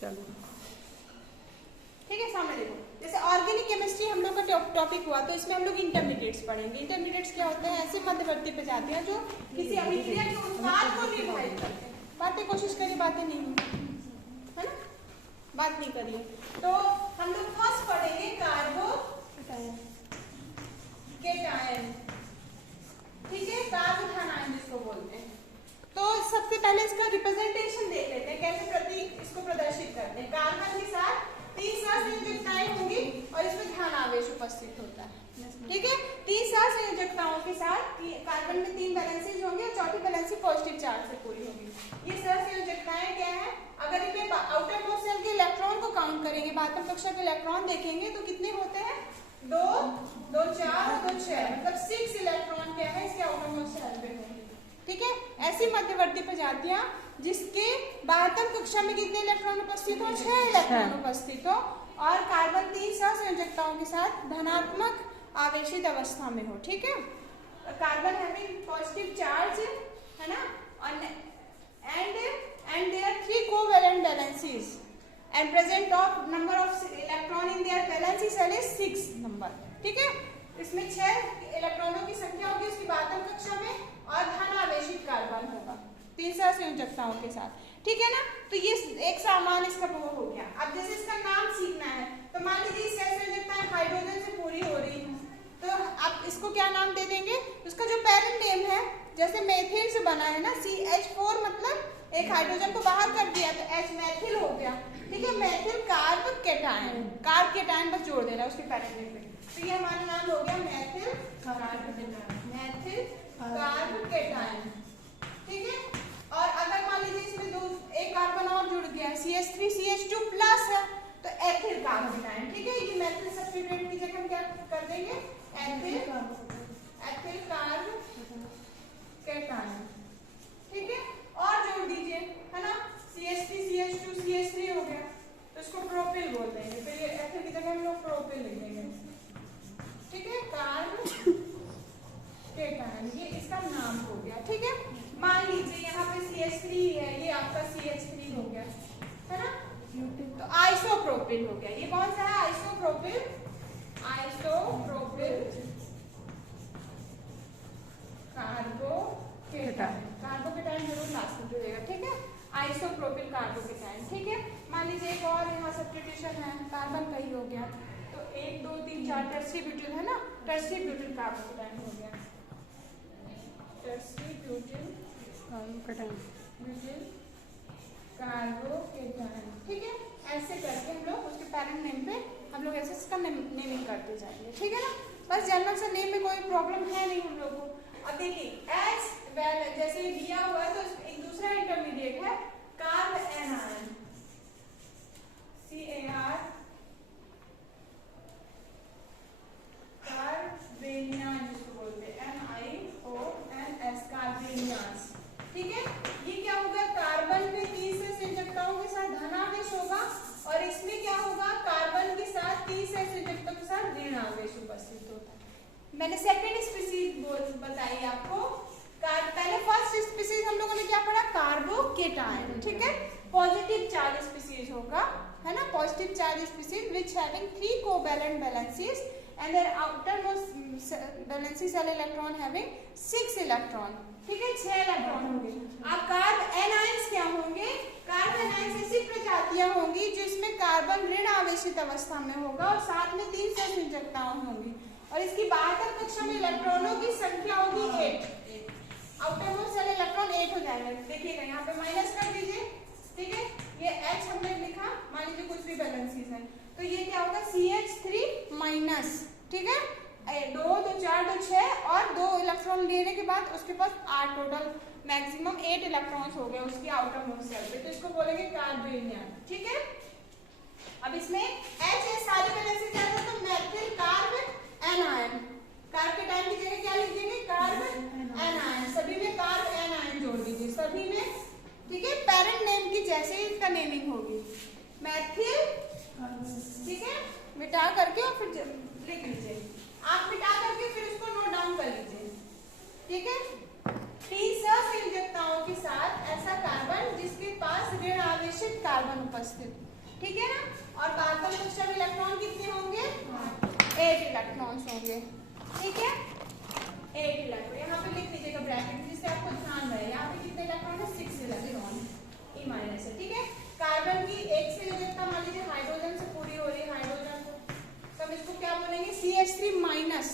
चलो ठीक है। सामने देखो, जैसे ऑर्गेनिक केमिस्ट्री हम लोग का टॉपिक हुआ, तो इसमें हम लोग इंटरमीडिएट्स पढ़ेंगे। इंटरमीडिएट्स क्या होते हैं? ऐसे मध्यवर्ती प्रजातियां जो किसी अभिक्रिया के उत्पाद को निर्धारित करते हैं। बातें कोशिश करिए, बातें नहीं है ना, बात नहीं करिए। तो हम लोग फर्स्ट पढ़ेंगे कार्बोकेटायन, ठीक है, कार्बोथानायन जिसको बोलते हैं। तो सबसे पहले इसका रिप्रेजेंटेशन देख लेते हैं, कैसे प्रतीक इसको प्रदर्शित करते हैं। कार्बन के साथ 3 सहसंयोजकताएं होंगी और इसमें धन आवेश उपस्थित होता है, ठीक है। 3 सहसंयोजकताओं के साथ कार्बन में 3 वैलेंसीज होंगे और चौथी वैलेंसी पॉजिटिव चार्ज से पूरी होगी। ये सहसंयोजकताएं क्या है? अगर इनमें आउटर मोस्ट शेल के इलेक्ट्रॉन को काउंट करेंगे, बाह्य कक्षा के इलेक्ट्रॉन देखेंगे तो कितने होते हैं? 2, 2 4 और 2 6, मतलब 6 इलेक्ट्रॉन क्या है इसके आउटर मोस्ट शेल पे होंगे, ठीक है। ऐसी मध्यवर्ती प्रजातियां जिसके बाह्यतम कक्षा में कितने इलेक्ट्रॉन उपस्थित हो? 6 इलेक्ट्रॉन उपस्थित हो और कार्बन 3 सहसंयोजकताओं के साथ धनात्मक आवेशित अवस्था में हो, ठीक है। कार्बन हैविंग पॉजिटिव चार्ज है ना, and there are 3 covalent valencies and present of number of electron in their valency cell is 6 number, ठीक है। इसमें 6 इलेक्ट्रॉनों की संख्या होगी उसकी बाह्यतम कक्षा में और धन आवेशित कार्बन होगा 3 सहसंयोजकताओं के साथ, ठीक है ना। तो ये एक सामान इसका वो हो गया। अब जैसे इसका नाम सीखना है, तो मान लीजिए सहसंयोजकताएं हाइड्रोजन से पूरी हो रही है, तो आप इसको क्या नाम दे देंगे? उसका जो पेरेंट नेम है, जैसे मेथिल से बना है ना, CH4 मतलब एक हाइड्रोजन को बाहर कर दिया तो H मेथिल हो गया, ठीक है। मेथिल कार्बोकेटायन, कार्बोकेटायन बस जोड़ देना उसके पेरेंट नेम में, तो ये हमारा नाम हो गया मेथिल कार्बोकेटायन, मेथिल कार्बोकेटायन, ठीक है। और अगर मान लीजिए इसमें एक कार्बन और जुड़ गया, CH3 CH2 प्लस है, तो एथिल कार्बोकेटायन, ठीक है। ये मेथिल सब्स्टिट्यूएंट की जगह हम क्या कर देंगे? एथिल कार्बोकेटायन, ठीक है। और जोड़ दीजिए, है ना, CH3 CH2 CH3 हो गया, तो इसको प्रोपिल बोल देंगे, तो ये एथिल की जगह हम लोग प्रोपिल लिख देंगे, ठीक है। कार्बोकेटायन, ये इसका नाम हो गया, ठीक है। मान लीजिए यहाँ पे CH3 है, ये आपका CH3 हो गया, है ना, तो आइसोप्रोपिल हो गया। ये कौन सा है? आइसोप्रोपिल, कार्बोकेटायन जरूर लास्ट में जुड़ेगा, ठीक है। आइसोप्रोपिल कार्बोकेटायन, ठीक है। मान लीजिए एक और यहाँ सब्स्टिट्यूशन है, कार्बन का ही हो गया, तो 1 2 3 4 टर्सरी ब्यूटिल है ना, टर्सरी ब्यूटिल कार्बोकेटायन हो गया, टर्सरी ब्यूटिल कार्बोकेटायन, ठीक है। ऐसे करके हम लोग उसके पेरेंट नेम पे हम लोग ऐसे इसका नेमिंग करते जाएंगे, ठीक है ना। बस जनरल से नेम में कोई प्रॉब्लम है नहीं हम लोग को। अब देखिए एच जैसे दिया हुआ है, तो एक दूसरा इंटरमीडिएट है कार्बेनायन, CAR, कार्बेनियन जिसको बोलते हैं, NIONS, कार्बेनियंस, ठीक है। ये क्या होगा? कार्बन में 30 सहसंयोजकताओं के साथ धनावेश होगा और इसमें क्या होगा? कार्बन के साथ 30 सहसंयोजकताओं के साथ ऋण आवेश उपस्थित होता है। मैंने सेकंड स्पीसीज बताई आपको, पहले फर्स्ट स्पीसीज हम लोगों ने क्या पढ़ा? कार्बोकेटायन, ठीक है। पॉजिटिव चार्ज स्पीसीज होगा, है ना, positive charge species which having 3 covalent valencies and their outermost valency cell electron having 6 electron, ठीक है, 6 इलेक्ट्रॉन होंगे। अब कार्बेनायंस क्या होंगे? कार्बेनायंस ऐसी प्रजातियां होंगी जिसमें कार्बन ऋण आवेशित अवस्था में होगा और साथ में 3 सहसंयोजकताएं होंगी और इसकी बाह्यतम कक्षा में इलेक्ट्रॉनों की संख्या होगी 8। आउटरमोस्ट सेल इलेक्ट्रॉन 8 हो जाएगा, देखिएगा यहाँ पे माइनस कर दीजिए, ठीक है। ये H हमने लिखा, मान लीजिए कुछ भी वैलेंसीज है, तो ये क्या होगा? CH3 माइनस, ठीक है। 2 2 4 2 6 और 2 इलेक्ट्रॉन लेने के बाद उसके पास 8 टोटल मैक्सिमम 8 इलेक्ट्रॉन्स हो गए उसकी आउटर मोस्ट सेल पे, तो इसको बोलेंगे कार्बेनियन, ठीक है। अब इसमें H है, सारी वैलेंसी क्या है? तो मेथिल कार्बेनायन, कार्बोकेटायन की जगह क्या लिख देंगे? कार्बेनायन, सभी में कार्बेनायन जोड़ दीजिए, सभी में, ठीक है। पेरेंट नेम की जैसे ही इसका नेमिंग होगी, मेथिल, ठीक है, मिटा करके और फिर लिख लीजिए, आप मिटा करके फिर उसको नोट डाउन कर लीजिए, ठीक है। तीन सहसंयोजकताओं के साथ ऐसा कार्बन जिसके पास ऋण आवेशित कार्बन उपस्थित, ठीक है ना। और कार्बन कक्षा में इलेक्ट्रॉन कितने होंगे? 8 इलेक्ट्रॉन्स होंगे, ठीक है, 8 इलेक्ट्रॉन। यहाँ पे लिख लीजिएगा ब्रैकेट में जिससे आपको ध्यान रहे। यहाँ पे कितने इलेक्ट्रॉन है? 6 इलेक्ट्रॉन, E माइनस है, ठीक है। कार्बन की एक संयोजकता मान लीजिए हाइड्रोजन से पूरी हो रही है, हाइड्रोजन को तो हम इसको क्या बोलेंगे? CH3 माइनस,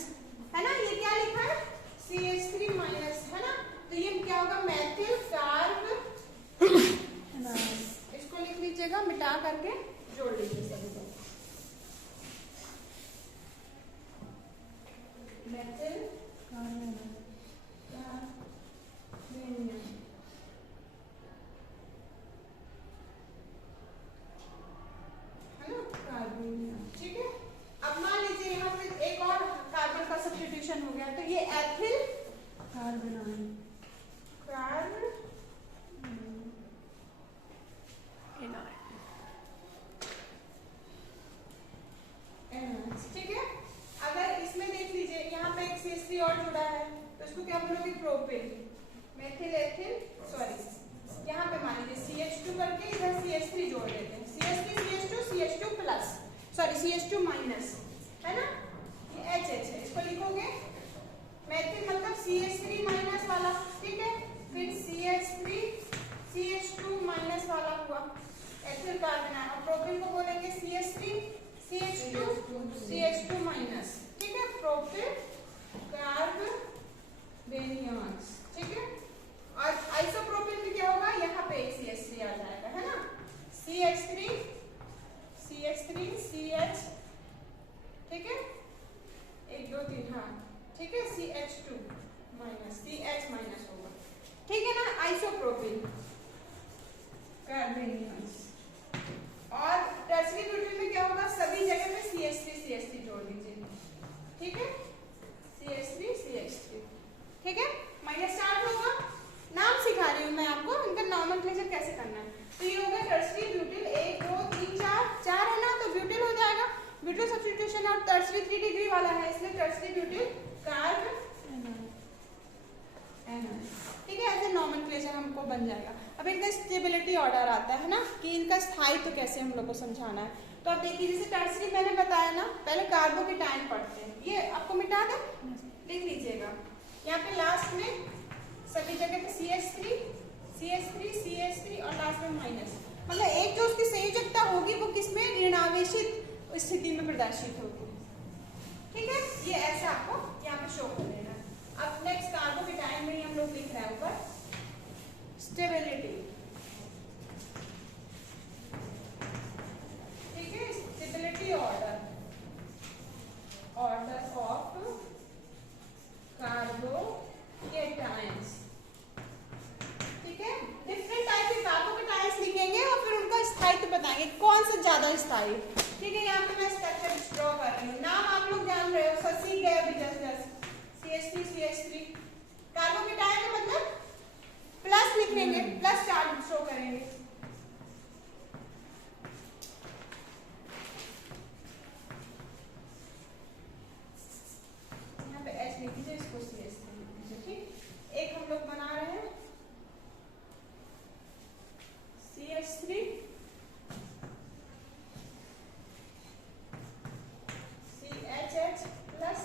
है ना। ये क्या लिखा है? CH3 माइनस, है ना। तो ये क्या होगा? मेथिल कार्ब, इसको लिख लीजिएगा, मिटा करके जोड़ लीजिए सभी को। मेथिल ठीक है। अब मान लीजिए यहाँ पे एक और कार्बन का सब्स्टिट्यूशन हो गया, तो ये एथिल कार्बोनाइन, ठीक है। अगर इसमें देख लीजिए यहाँ पे एक CH3 और जुड़ा है, तो इसको क्या बोलोगे? प्रोपिल, मेथिल एथिल, सॉरी यहाँ पे मान लीजिए CH2 करके इधर CH3 जोड़ देते हैं, CH3 CH2 plus, sorry CH2 minus, है ना। ये HH है, इसको लिखोगे मेथिल मतलब CH3 माइनस वाला, ठीक है। फिर CH3 CH2 माइनस वाला हुआ एथिल कार्बोनाइड, और प्रोपिल को बोलेंगे CH3 CH2 माइनस, ठीक है, प्रोपिल कार्बोनाइड्स, ठीक है। और आइसोप्रोपिल में क्या होगा? यहाँ पे एक CH3 आ जाएगा, है ना। CH3 CH, ठीक है, 1 2 3, हाँ ठीक है, CH2 माइनस, CH माइनस होगा, ठीक है ना। आइसोप्रोपिल कार्बोनियंस। और टर्सरी ब्यूटेन में क्या होगा? सभी जगह पे CH3 जोड़ दीजिए, ठीक है, CH3, ठीक है। माइनस स्टार्ट होगा, नाम सिखा रही हूँ मैं आपको, इनका नॉमेनक्लेचर कैसे करना है। तो ये होगा टर्सरी ब्यूटिल, 1 2 3 4 है ना, तो ब्यूटिल हो जाएगा। ब्यूटिल सब्स्टिट्यूशन और टर्सरी 3 डिग्री वाला है, इसलिए टर्सरी ब्यूटिल कार्ब, ठीक है। ऐसे नॉमेनक्लेचर हमको बन जाएगा। अब इनका स्टेबिलिटी ऑर्डर आता है ना, कि इनका स्थायित्व कैसे हम लोग को समझाना है। तो अब देखिए, जैसे टर्सरी मैंने बताया ना, पहले कार्बोकेटाइन पढ़ते हैं, ये आपको मिटा दे, लिख लीजिएगा। यहाँ पे लास्ट में सभी जगह पे CH3 और लास्ट में माइनस, मतलब एक जो उसकी संयोजकता होगी वो किसमें? ऋणावेशित स्थिति में प्रदर्शित होगी, ठीक है। ये ऐसे आपको यहाँ पे शो कर देना। अब नेक्स्ट कार्बोकेटाइन में हम लोग लिख रहे हैं ऊपर स्टेबिलिटी, ठीक है, स्टेबिलिटी ऑर्डर ऑफ कार्बोकेटाइंस, ठीक है। डिफरेंट टाइप के कार्बोकेटाइंस लिखेंगे और फिर उनका स्थायित्व बताएंगे, कौन सा ज्यादा स्थायी, ठीक है। यहाँ पे मैं स्ट्रक्चर ड्रॉ कर रही हूँ, नाम आप लोग जान रहे हो, सीख गए अभी जस्ट CH3 कार्बोकेटाइन मतलब प्लस लिखेंगे, प्लस चार्ज शो करेंगे, यहाँ पे H लिख दीजिए, इसको CH3 लिख दीजिए, ठीक। एक हम लोग बना रहे हैं CH3 CHH प्लस,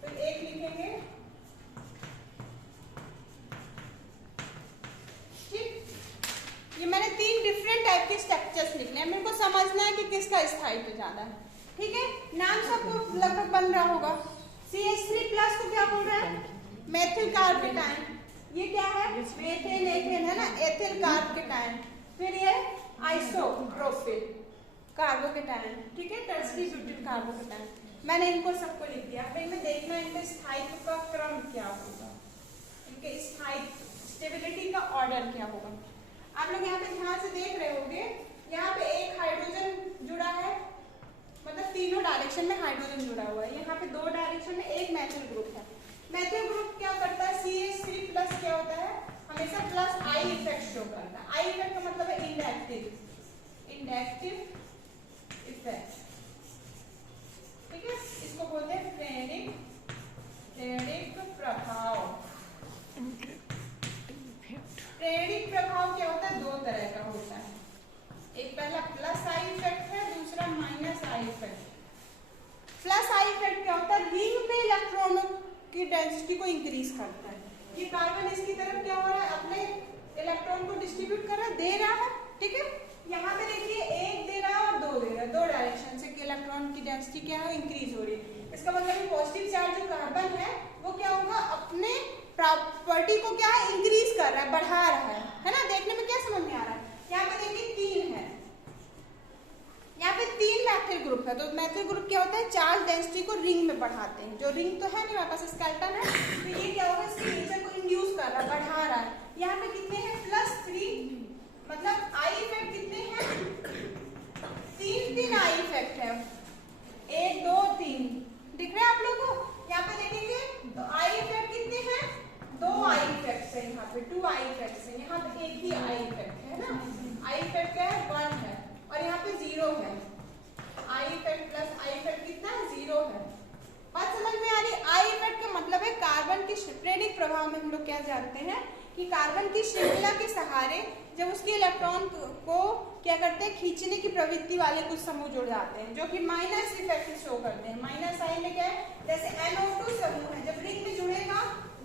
फिर एक लिखेंगे, ठीक। ये मैंने 3 डिफरेंट टाइप के स्ट्रक्चर्स लिखने हैं, मेरे को समझना है कि किसका स्थायित्व ज्यादा है, ठीक है। नाम सबको लगभग बन रहा होगा। CH3 प्लस को क्या बोल रहे हैं? मेथिल कार्बोकेटाइन, ये क्या है? मेथेन एथेन, है ना, एथिल कार्बोकेटाइन। फिर ये आइसोप्रोपिल कार्बोकेटाइन, ठीक है, टर्सरी ब्यूटिल कार्बोकेटाइन। मैंने इनको सबको लिख दिया। अब इनमें देखना इनके स्थायित्व का क्रम क्या होगा, इनके स्थायित्व स्टेबिलिटी का ऑर्डर क्या होगा। आप लोग यहाँ पे ध्यान से देख रहे होंगे, यहाँ पे एक हाइड्रोजन जुड़ा है, मतलब तीनों डायरेक्शन में हाइड्रोजन जुड़ा हुआ है। यहाँ पे 2 डायरेक्शन में एक मेथिल ग्रुप है। मेथिल ग्रुप क्या करता है? CH3 प्लस क्या होता है? हमेशा प्लस I इफेक्ट शो करता है। I इफेक्ट का मतलब है इंडक्टिव इफेक्ट, ठीक है। इसको बोलते हैं प्रेरक प्रभाव, I effect. Plus I effect क्या होता है, रिंग में इलेक्ट्रॉनों की डेंसिटी को इंक्रीज करता है। ये कार्बन इसकी तरफ क्या हो रहा है, अपने इलेक्ट्रॉन को डिस्ट्रीब्यूट कर रहा है, दे रहा है, ठीक है। यहाँ पे देखिए एक दे रहा है और दो दे रहा है, दो डायरेक्शन से इलेक्ट्रॉन की डेंसिटी क्या है, इंक्रीज हो रही है। इसका मतलब पॉजिटिव चार्ज जो कार्बन है वो क्या होगा, अपने प्रॉपर्टी को क्या है, इंक्रीज कर रहा है, बढ़ा रहा है ना। देखने में क्या समझ में आ रहा है, यहाँ पे देखिए तीन है, यहाँ पे तीन मैथिल ग्रुप है। तो मैथिल ग्रुप क्या होता है, चार्ज डेंसिटी को रिंग में बढ़ाते हैं। जो रिंग तो है नहीं, हमारे पास स्केलेटन है, तो ये क्या होगा, इसके नेचर को इंड्यूस कर रहा है, बढ़ा रहा है। यहाँ पे कितने हैं, +3, मतलब आई इफेक्ट कितने हैं, तीन आई इफेक्ट है, 1 2 3, दिख रहा है आप लोगों को। यहाँ पे देखेंगे तो आई इफेक्ट कितने हैं, 2 आई इफेक्ट है, यहाँ पे 2 आई इफेक्ट है, यहाँ पे एक ही आई इफेक्ट है ना। आई इफेक्ट क्या है, 1 है, और यहाँ पे 0 है। I effect plus I effect कितना है, 0 है। बात समझ में आ रही। आई इफेक्ट का मतलब है कार्बन के प्रेरक प्रभाव में हम लोग क्या जानते हैं कि कार्बन की श्रृंखला के सहारे जब उसके इलेक्ट्रॉन को क्या करते हैं, खींचने की प्रवृत्ति वाले कुछ समूह जुड़ जाते हैं, जो कि माइनस इफेक्ट शो करते हैं। माइनस साइन में क्या है, जैसे NO2 समूह है, जब रिंग में जुड़ेगा,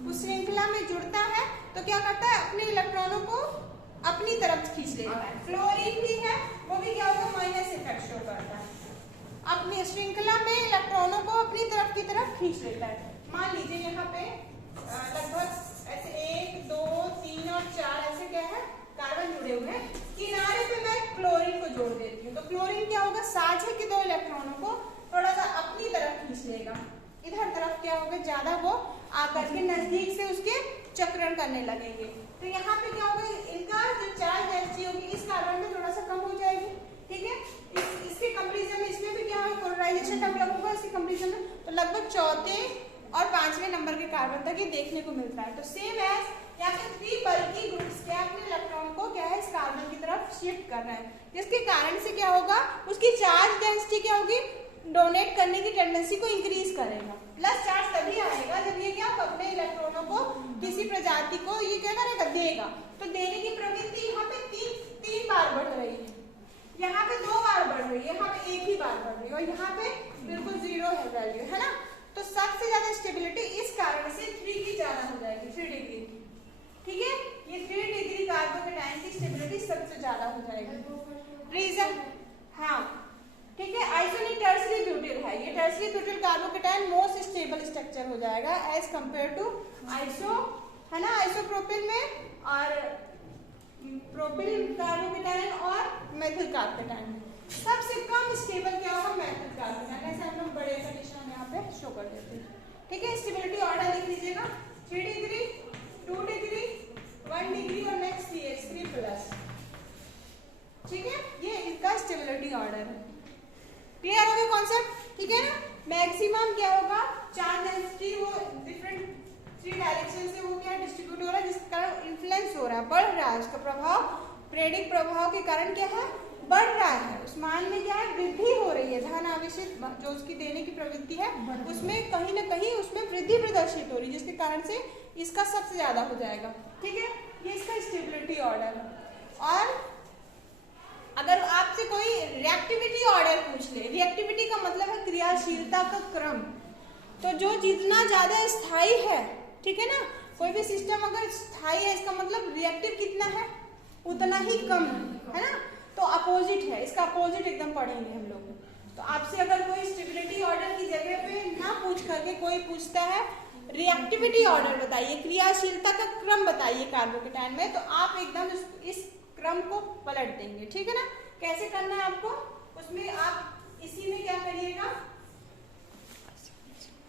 उस श्रृंखला में जुड़ता है तो क्या करता है, अपने इलेक्ट्रॉनों को अपनी तरफ खींच लेता है। फ्लोरीन भी है, वो भी क्या होगा, माइनस इफेक्ट शो करता है, अपनी श्रृंखला में इलेक्ट्रॉनों को अपनी तरफ की तरफ खींच लेता है। मान लीजिए यहाँ पे लगभग ऐसे 1 2 3 और 4 ऐसे क्या है, कार्बन जुड़े हुए हैं। किनारे पे मैं क्लोरीन को जोड़ देती हूँ, तो क्लोरीन क्या होगा, साझे के 2 इलेक्ट्रॉनों को थोड़ा सा अपनी तरफ खींच लेगा। इधर तरफ क्या होगा, ज्यादा वो आकर के नजदीक से उसके चक्रण करने लगेंगे। तो यहाँ पे क्या होगा, इनका जो चार्ज डेंसिटी होगी इस कार्बन में थोड़ा सा कम हो जाएगी, ठीक है। इसके कंपैरिजन में इसमें भी क्या होगा, पोलराइजेशन डेवलप होगा इसके कंपैरिजन में, तो लगभग चौथे और 5वें नंबर के कार्बन तक ये देखने को मिलता है। तो सेम एज यहाँ पे 3 बल्कि ग्रुप्स क्या अपने इलेक्ट्रॉन को क्या है, इस कार्बन की तरफ शिफ्ट कर रहे हैं, जिसके कारण से क्या होगा, उसकी चार्ज डेंसिटी क्या होगी, डोनेट करने की टेंडेंसी को इंक्रीज करेगा। प्लस चार्ज तभी आएगा जब ये क्या अपने इलेक्ट्रॉनों को किसी प्रजाति को ये क्या करेगा, देगा। तो देने की प्रवृत्ति यहाँ पे तीन बार बढ़ रही है, यहाँ पे 2 बार बढ़ रही है, यहाँ पे 1 ही बार बढ़ रही है, और यहाँ पे बिल्कुल 0 है वैल्यू, है ना। तो सबसे ज्यादा स्टेबिलिटी इस कारण से 3 की ज्यादा हो जाएगी, 3 डिग्री, ठीक है। ये 3 डिग्री कार्बोकेटाइन की स्टेबिलिटी सबसे ज्यादा हो जाएगी। रीजन, हाँ ठीक है, आइसोनिक टर्सरी ब्यूटिल है, ये tertiary butyl carbocation most stable structure हो जाएगा एज कंपेयर टू आइसो, है ना, आइसोप्रोपिल में और प्रोपिल कार्बोकेटाइन और मेथिल कार्बोकेटाइन में सबसे कम स्टेबल क्या होगा, मेथिल कार्बोकेटाइन। ऐसे हम लोग बड़े का निशान यहाँ पे शो कर देते हैं, ठीक है। स्टेबिलिटी ऑर्डर लिख लीजिएगा, 3 डिग्री, 2 डिग्री, 1 डिग्री और नेक्स्ट CH3+, ठीक है। ये इनका स्टेबिलिटी ऑर्डर है। क्लियर हो गया कॉन्सेप्ट, ठीक है ना। मैक्सिमम क्या होगा, चार्ज डेंसिटी वो डिफरेंट 3 डायरेक्शन से वो क्या डिस्ट्रीब्यूट हो रहा है, जिसके कारण इन्फ्लुएंस हो रहा है, बढ़ रहा है, उसका प्रभाव प्रेरक प्रभाव के कारण क्या है, बढ़ रहा है। उस मान में क्या है, वृद्धि हो रही है, धन आवेशित जो उसकी देने की प्रवृत्ति है उसमें कहीं ना कहीं उसमें वृद्धि प्रदर्शित हो रही है, जिसके कारण से इसका सबसे ज्यादा हो जाएगा, ठीक है। ये इसका स्टेबिलिटी ऑर्डर है। और अगर आपसे कोई रिएक्टिविटी ऑर्डर पूछ ले, रिएक्टिविटी का मतलब है क्रियाशीलता का क्रम, तो जो जितना ज्यादा स्थायी है, ठीक है ना, कोई भी सिस्टम अगर स्थायी है इसका मतलब रिएक्टिव कितना है, उतना ही कम है ना। तो अपोजिट है, इसका अपोजिट एकदम पढ़ेंगे हम लोग। तो आपसे अगर कोई स्टेबिलिटी ऑर्डर की जगह पे ना पूछ करके कोई पूछता है रिएक्टिविटी ऑर्डर बताइए, क्रियाशीलता का क्रम बताइए कार्बोकेटाइन में, तो आप एकदम इस क्रम को पलट देंगे, ठीक है ना। कैसे करना है आपको, उसमें आप इसी में क्या करिएगा,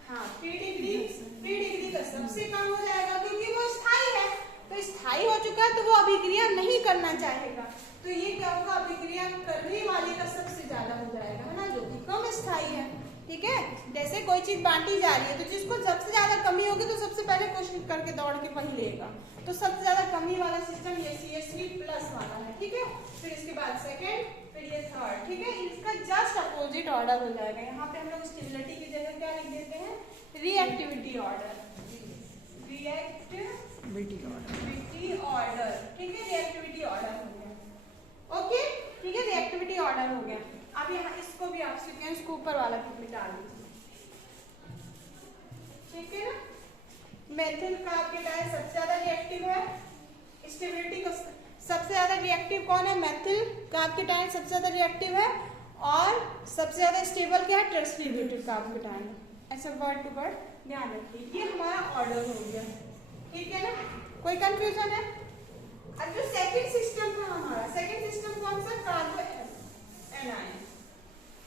हाँ 3 डिग्री का सबसे कम हो जाएगा, क्योंकि वो स्थायी है, तो स्थायी हो चुका है तो वो अभिक्रिया नहीं करना चाहेगा, तो ये क्या होगा, अभिक्रिया करने वाले का सबसे ज्यादा हो जाएगा, है ना, जो कि कम स्थायी है, ठीक है। जैसे कोई चीज बांटी जा रही है तो जिसको सबसे ज्यादा कमी होगी तो सबसे पहले कोशिश करके दौड़ के वही लेगा, तो सबसे ज्यादा कमी वाला सिस्टम ये CH3+ वाला है, ठीक है। फिर इसके बाद सेकेंड, फिर ये थर्ड, ठीक है। इसका जस्ट अपोजिट ऑर्डर हो जाएगा। यहाँ पे हम लोग स्टेबिलिटी की जगह क्या लिख देते हैं, रिएक्टिविटी ऑर्डर, रिएक्टिविटी ऑर्डर, ठीक है, रिएक्टिविटी ऑर्डर हो गया, ओके, ठीक है, रिएक्टिविटी ऑर्डर हो गया। अब यहाँ इसको भी आप सेकेंड्स को ऊपर वाला मिटा दीजिए, ठीक है ना। मेथिल कार्बोकेटायन सबसे ज्यादा रिएक्टिव है, स्टेबिलिटी को सबसे ज्यादा रिएक्टिव कौन है, मेथिल कार्बोकेटायन सबसे ज्यादा रिएक्टिव है, और सबसे ज्यादा स्टेबल क्या है, टर्सरी ब्यूटिल कार्बोकेटायन। ऐसा वर्ड टू वर्ड ध्यान रखिए। ये हमारा ऑर्डर हो गया, ठीक है ना, कोई कंफ्यूजन है। अब जो सेकंड सिस्टम था हमारा, सेकंड सिस्टम कौन सा, कार्बो एनायन,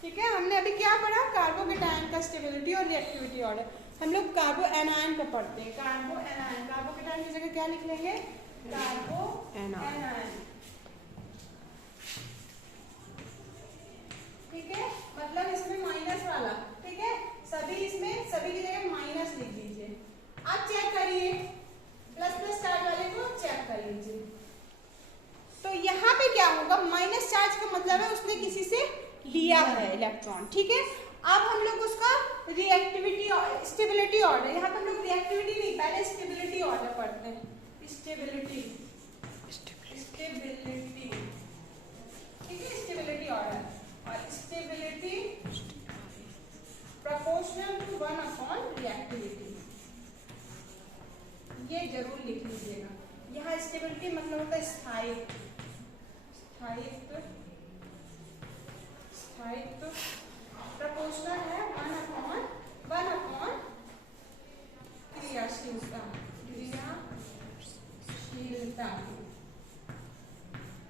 ठीक है। हमने अभी क्या पढ़ा, कार्बोकेटायन का स्टेबिलिटी और रिएक्टिविटी ऑर्डर। हम लोग कार्बो एनायन का पढ़ते हैं। कार्बो एनायन, कार्बोकेटायन की जगह क्या लिख लेंगे, कार्बो एनायन, ठीक है। मतलब इसमें माइनस वाला, ठीक है, सभी इसमें सभी की जगह माइनस लिख दीजिए। अब चेक करिए, प्लस प्लस चार्ज वाले को चेक कर लीजिए। तो यहाँ पे क्या होगा, माइनस चार्ज का मतलब है उसने किसी से लिया है इलेक्ट्रॉन, ठीक है। अब हम लोग उसका रिएक्टिविटी स्टेबिलिटी ऑर्डर, यहाँ पे हम लोग रिएक्टिविटी नहीं, पहले स्टेबिलिटी ऑर्डर पढ़ते हैं। स्टेबिलिटी, स्टेबिलिटी, ठीक है, स्टेबिलिटी ऑर्डर। और stability proportional to 1 upon reactivity, ये जरूर लिख लीजिएगा। यहाँ स्टेबिलिटी मतलब होता है स्थायित्व, स्थायित्व, स्थायित्व, प्रोपोर्शनल है 1 अपॉन क्रियाशीलता, क्रियाशीलता,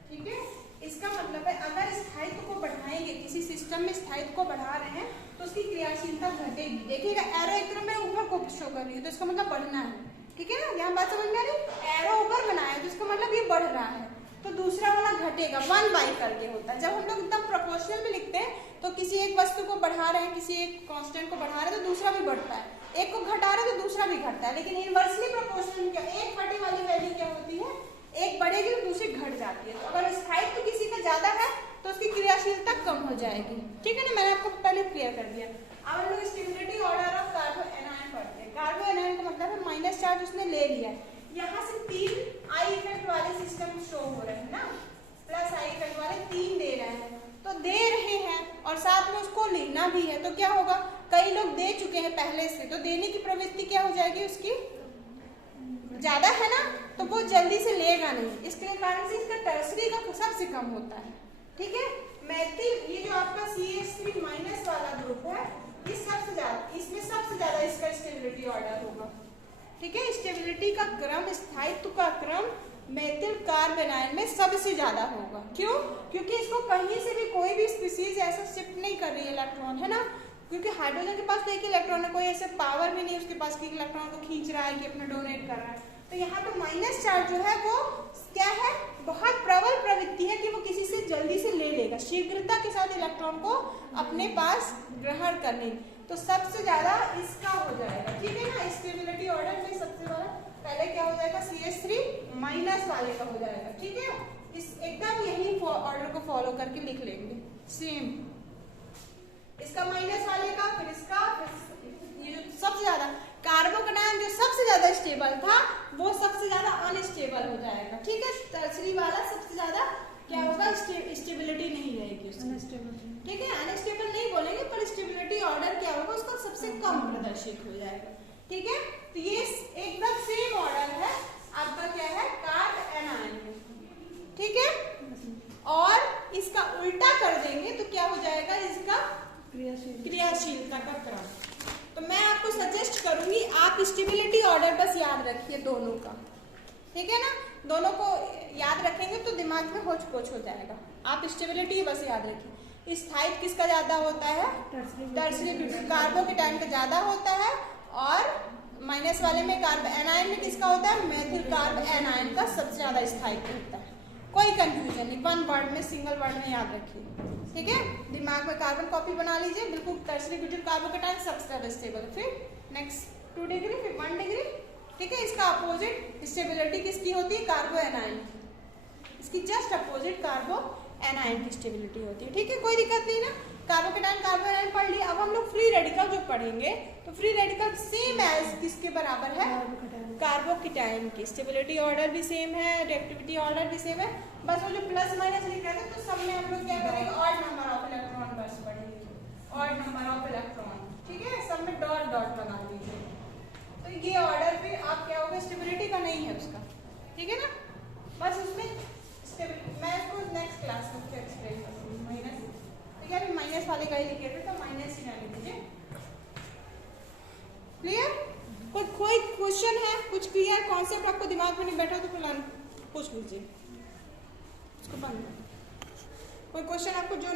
ठीक है। इसका मतलब है अगर स्थायित्व को बढ़ाएंगे, किसी सिस्टम में स्थायित्व को बढ़ा रहे हैं तो उसकी क्रियाशीलता घटेगी। देखिएगा एरो एक तरफ में ऊपर को शो कर रही है तो इसका मतलब बढ़ना है, ठीक है ना। यहाँ बात समझ में आ रही, एरो ऊपर बनाया है तो इसका मतलब ये बढ़ रहा है, तो दूसरा वाला घटेगा, 1/, करके होता है। जब हम लोग एकदम प्रोपोर्शनल में लिखते हैं तो किसी एक वस्तु को बढ़ा रहे हैं, किसी एक कांस्टेंट को बढ़ा रहे हैं तो दूसरा भी बढ़ता है, एक को घटा रहे हैं तो दूसरा भी घटता है। लेकिन इनवर्सली प्रोपोर्शनल में क्या, एक घटे वाली वैल्यू क्या होती है, एक बढ़ेगी तो दूसरी घट जाती है। तो अगर स्थायित्व किसी का ज्यादा है तो उसकी क्रियाशीलता कम हो जाएगी, ठीक है ना। मैंने आपको पहले क्लियर कर दिया। अब हम लोग स्टेबिलिटी ऑर्डर ऑफ कार्बो एनायन पढ़ते हैं। कार्बो एनायन का मतलब है माइनस चार्ज उसने ले लिया है। यहाँ से 3 आई इफेक्ट वाले सिस्टम शो हो रहे हैं ना, प्लस आई इफेक्ट वाले 3 दे रहे हैं, तो दे रहे हैं और साथ में उसको लेना भी है, तो क्या होगा, कई लोग दे चुके हैं पहले से, तो देने की प्रवृत्ति क्या हो जाएगी उसकी, ज्यादा है ना, तो वो जल्दी से लेगा नहीं, इसके कारण से इसका टर्सरी का सबसे कम होता है, ठीक है। मेथिल, ये जो आपका CH3 माइनस वाला ग्रुप है, ये सबसे ज्यादा, इसमें सबसे ज्यादा इसका स्टेबिलिटी ऑर्डर होगा, ठीक है। स्टेबिलिटी का क्रम, स्थायित्व का क्रम मेथिल कार्ब एनायन में सबसे ज्यादा होगा। क्यों, क्योंकि इसको कहीं से भी कोई भी स्पीसीज ऐसा शिफ्ट नहीं कर रही है इलेक्ट्रॉन, है ना, क्योंकि हाइड्रोजन के पास तो एक इलेक्ट्रॉन है, कोई ऐसे पावर भी नहीं उसके पास कि इलेक्ट्रॉन को खींच रहा है कि अपना डोनेट कर रहा है। तो यहाँ पे माइनस चार्ज जो है वो क्या है, बहुत प्रबल प्रवृत्ति है कि वो किसी से जल्दी से ले लेगा, शीघ्रता के साथ इलेक्ट्रॉन को अपने पास ग्रहण करने, तो सबसे ज्यादा इसका हो जाएगा, ठीक है ना। स्टेबिलिटी ऑर्डर में सबसे बड़ा पहले क्या हो जाएगा, CH3 माइनस वाले का हो जाएगा, ठीक है। इस एकदम यही ऑर्डर को फॉलो करके लिख लेंगे सेम, इसका माइनस वाले का, फिर इसका, फिर ये जो सबसे ज्यादा कार्बोकेटायन जो सबसे ज्यादा स्टेबल था वो सबसे ज्यादा अनस्टेबल हो जाएगा, ठीक है। टर्सरी वाला सबसे ज्यादा क्या होगा, स्टेबिलिटी नहीं रहेगी उसकी, ठीक है। अनस्टेबल नहीं बोलेंगे पर स्टेबिलिटी ऑर्डर क्या होगा, उसका सबसे कम प्रदर्शित हो जाएगा, ठीक है। तो ये एकदम सेम ऑर्डर है आपका, क्या है, कार्ब एनायन, ठीक है। और इसका उल्टा कर देंगे तो क्या हो जाएगा, इसका क्रियाशीलता का क्रम। तो मैं आपको सजेस्ट करूंगी आप स्टेबिलिटी ऑर्डर बस याद रखिए दोनों का, ठीक है ना। दोनों को याद रखेंगे तो दिमाग में होच पोच हो जाएगा। आप स्टेबिलिटी बस याद रखिए। स्थायित्व किसका ज्यादा होता है, टर्सरी कार्बोकेटायन का ज्यादा होता है, और माइनस वाले में कार्ब एनायन में किसका होता है, मेथिल कार्ब एनायन का सबसे ज्यादा स्थायित्व होता है। कोई कंफ्यूजन नहीं, 1 वर्ड में, सिंगल वर्ड में याद रखिए, ठीक है। दिमाग में कार्बन कॉपी बना लीजिए, बिल्कुल टर्सरी ब्यूटिल कार्बोकेटायन सबसे ज्यादा स्टेबल, फिर नेक्स्ट 2 डिग्री, फिर 1 डिग्री, ठीक है। इसका अपोजिट स्टेबिलिटी किसकी होती है, कार्बो एनायन, इसकी जस्ट अपोजिट कार्बो एनायन की स्टेबिलिटी होती है, ठीक है। कोई दिक्कत नहीं ना। कार्बोकेटायन कार्बो एनायन पढ़ लिया। अब हम लोग फ्री रेडिकल जो पढ़ेंगे तो फ्री रेडिकल सेम एज किसके बराबर है, कार्बोकेटायन की स्टेबिलिटी ऑर्डर भी सेम है, रिएक्टिविटी ऑर्डर भी सेम है, बस वो जो प्लस माइनस लिखा था तो सब में हम लोग क्या करेंगे, ऑड नंबर ऑफ इलेक्ट्रॉन ठीक है ना। बस उसमें मैं इसको नेक्स्ट क्लास में फिर एक्सप्लेन करूँगी माइनस। ठीक है, अभी माइनस वाले का ही लिखे थे तो माइनस ही रहने दीजिए। क्लियर? कोई क्वेश्चन है, कुछ क्लियर कॉन्सेप्ट आपको दिमाग में नहीं बैठा तो फिलहाल पूछ लीजिए उसको बंद। कोई क्वेश्चन आपको जो